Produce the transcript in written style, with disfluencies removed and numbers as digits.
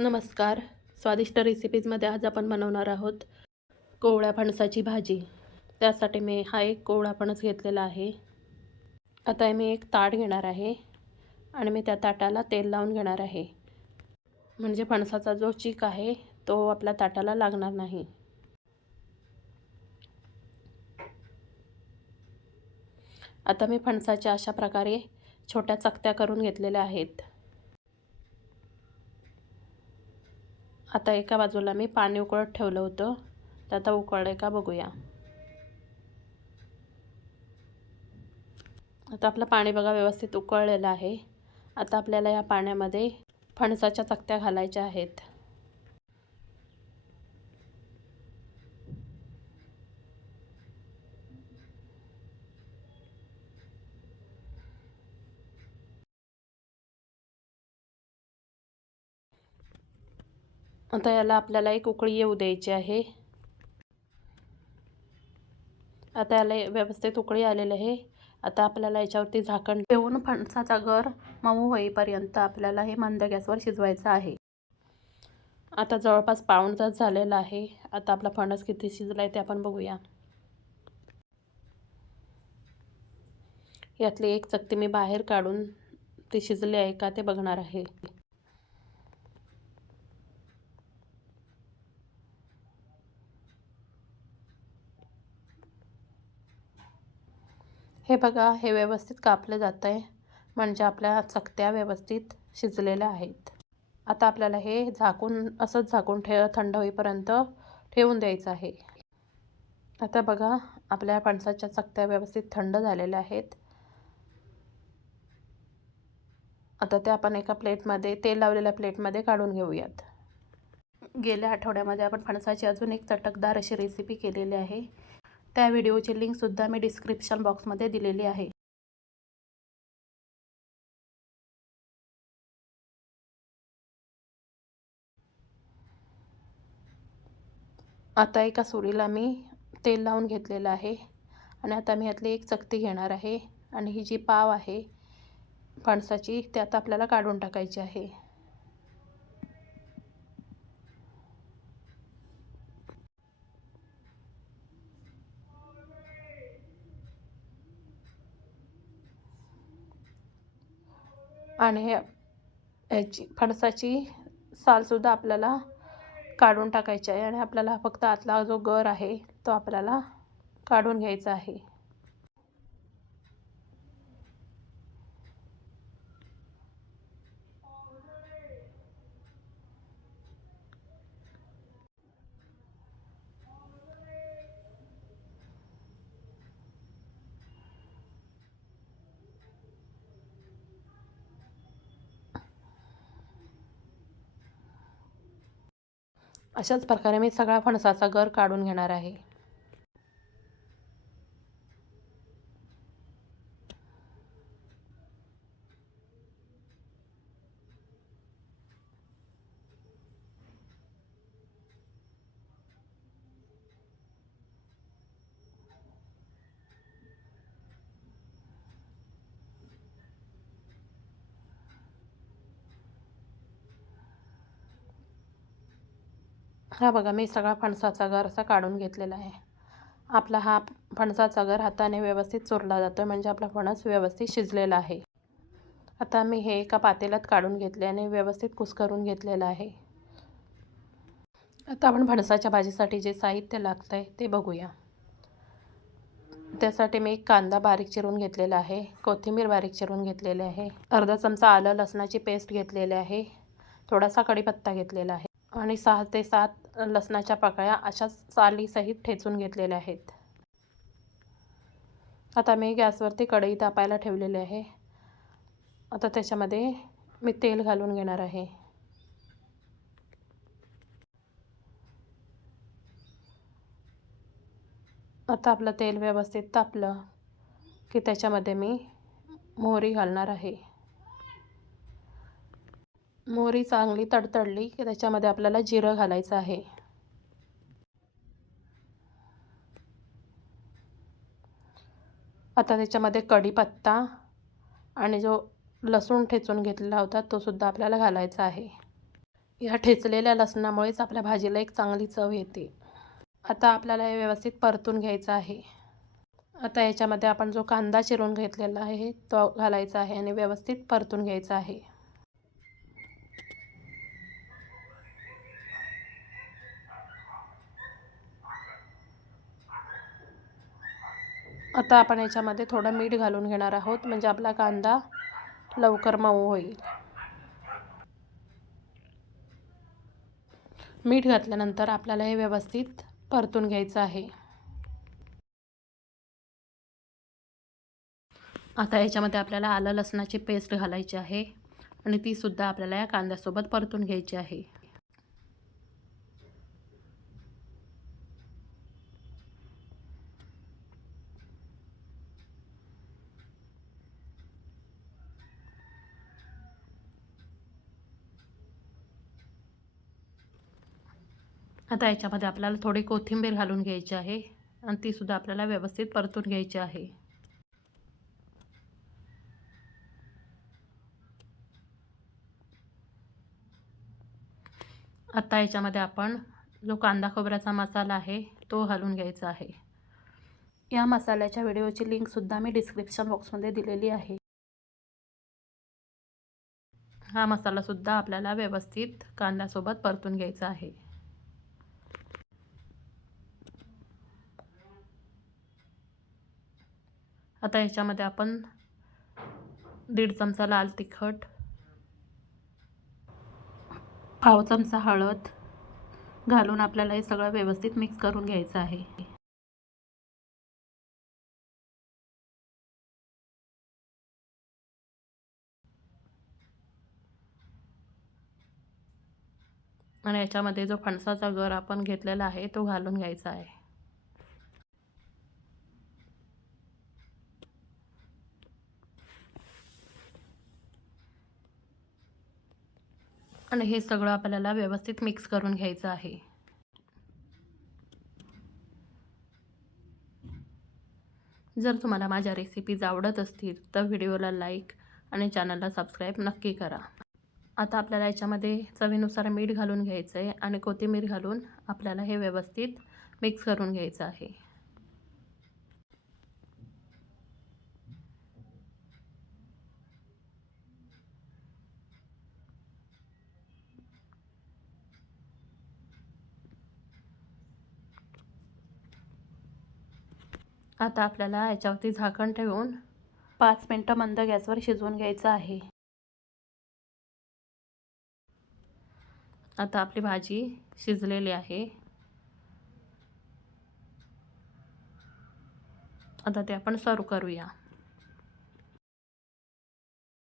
नमस्कार. स्वादिष्ट रेसिपीजमध्ये आज आपण बनवणार आहोत कोवळ्या फणसाची भाजी. त्यासाठी मी हा एक कोवळा फणस घेतलेला आहे. आता मी एक ताट घेणार आहे आणि मी त्या ताटाला तेल लावून घेणार आहे, म्हणजे फणसाचा जो चीक आहे तो आपल्या ताटाला लागणार नाही. आता मी फणसाच्या अशा प्रकारे छोट्या चकत्या करून घेतलेल्या आहेत. आता एका बाजूला मी पाणी उकळत ठेवलं होतं, तर आता उकळले का बघूया. आता आपलं पाणी बघा व्यवस्थित उकळलेलं आहे. आता आपल्याला या पाण्यामध्ये फणसाच्या चकत्या घालायच्या आहेत. आता याला आपल्याला एक उकळी येऊ द्यायची आहे. आता याला व्यवस्थित उकळी आलेली आहे. आता आपल्याला याच्यावरती झाकण ठेवून फणसाचा गर मऊ होईपर्यंत आपल्याला हे मंद गॅसवर शिजवायचं आहे. आता जवळपास पाऊण तास झालेला आहे. आता आपला फणस किती शिजला आहे ते आपण बघूया. यातली एक चकती मी बाहेर काढून ती शिजली आहे का ते बघणार आहे. हे बघा, हे व्यवस्थित कापलं जात आहे, म्हणजे आपल्या चकत्या व्यवस्थित शिजलेल्या आहेत. आता आपल्याला हे झाकून असंच झाकून थंड होईपर्यंत ठेवून द्यायचं आहे. आता बघा, आपल्या फणसाच्या चकत्या व्यवस्थित थंड झालेल्या आहेत. आता ते आपण एका प्लेटमध्ये, तेल लावलेल्या प्लेटमध्ये काढून घेऊयात. गेल्या आठवड्यामध्ये आपण फणसाची अजून एक चटकदार अशी रेसिपी केलेली आहे. त्या व्हिडिओची लिंकसुद्धा मी डिस्क्रिप्शन बॉक्समध्ये दिलेली आहे. आता एका सुरीला मी तेल लावून घेतलेलं आहे आणि आता मी यातली एक चकती घेणार आहे आणि ही जी पाव आहे फणसाची ती आता आपल्याला काढून टाकायची आहे. आणि ह्याची फणसाची सालसुद्धा आपल्याला काढून टाकायची आहे आणि आपल्याला फक्त आतला जो गर आहे तो आपल्याला काढून घ्यायचा आहे. अशाच प्रकारे मी सगळा फणसाचा गर काढून घेणार आहे. हा बघा, मी सगळा फणसाचा गर असा काढून घेतलेला आहे. आपला हा फणसाचा गर हाताने व्यवस्थित चोरला जातो, म्हणजे आपला फणस व्यवस्थित शिजलेला आहे. आता मी हे एका पातेल्यात काढून घेतले आणि व्यवस्थित कुस्करून घेतलेलं आहे. आता आपण फणसाच्या भाजीसाठी जे साहित्य लागतं आहे ते बघूया. त्यासाठी मी एक कांदा बारीक चिरून घेतलेला आहे, कोथिंबीर बारीक चिरून घेतलेले आहे, अर्धा चमचा आलं लसणाची पेस्ट घेतलेली आहे, थोडासा कढीपत्ता घेतलेला आहे आणि 6 ते 7 लसणाच्या पाकळ्या अशा सालीसहित ठेचून घेतलेल्या आहेत. आता मी गॅसवरती कढई तापायला ठेवलेली आहे. आता त्याच्यामध्ये मी तेल घालून घेणार आहे. आता आपलं तेल व्यवस्थित तापलं की त्याच्यामध्ये मी मोहरी घालणार आहे. मोहरी चांगली तडतडली की त्याच्यामध्ये आपल्याला जिरं घालायचं आहे. आता त्याच्यामध्ये कढीपत्ता आणि जो लसूण ठेचून घेतलेला होता तो सुद्धा आपल्याला घालायचा आहे. या ठेचलेल्या लसणामुळेच आपल्या भाजीला एक चांगली चव येते. आता आपल्याला हे व्यवस्थित परतून घ्यायचं आहे. आता याच्यामध्ये आपण जो कांदा चिरून घेतलेला आहे तो घालायचा आहे आणि व्यवस्थित परतून घ्यायचा आहे. आता आपण याच्यामध्ये थोडं मीठ घालून घेणार आहोत, म्हणजे आपला कांदा लवकर मऊ होईल. मीठ घातल्यानंतर आपल्याला हे व्यवस्थित परतून घ्यायचं आहे. आता याच्यामध्ये आपल्याला आलं लसणाची पेस्ट घालायची आहे आणि तीसुद्धा आपल्याला या कांद्यासोबत परतून घ्यायची आहे. आता याच्यामध्ये आपल्याला थोडी कोथिंबीर घालून घ्यायची आहे आणि तीसुद्धा आपल्याला व्यवस्थित परतून घ्यायची आहे. आता याच्यामध्ये आपण जो कांदा खोबऱ्याचा मसाला आहे तो घालून घ्यायचा आहे. या मसाल्याच्या व्हिडिओची लिंकसुद्धा मी डिस्क्रिप्शन बॉक्समध्ये दिलेली आहे. हा मसालासुद्धा आपल्याला व्यवस्थित कांद्यासोबत परतून घ्यायचा आहे. आता याच्यामध्ये आपण 1.5 चमचा लाल तिखट, पाव चमचा हळद घालून आपल्याला हे सगळं व्यवस्थित मिक्स करून घ्यायचं आहे. आणि याच्यामध्ये जो फणसाचा गर आपण घेतलेला आहे तो घालून घ्यायचा आहे. आणि हे सगळं आपल्याला व्यवस्थित मिक्स करून घ्यायचं आहे. जर तुम्हाला माझ्या रेसिपीज आवडत असतील तर व्हिडिओला लाईक आणि चॅनलला सबस्क्राईब नक्की करा. आता आपल्याला याच्यामध्ये चवीनुसार मीठ घालून घ्यायचं आहे आणि कोथिंबीर घालून आपल्याला हे व्यवस्थित मिक्स करून घ्यायचं आहे. आता आपल्याला याच्यावरती झाकण ठेवून 5 मिनिटं मंद गॅसवर शिजवून घ्यायचं आहे. आता आपली भाजी शिजलेली आहे. आता ते आपण सर्व करूया.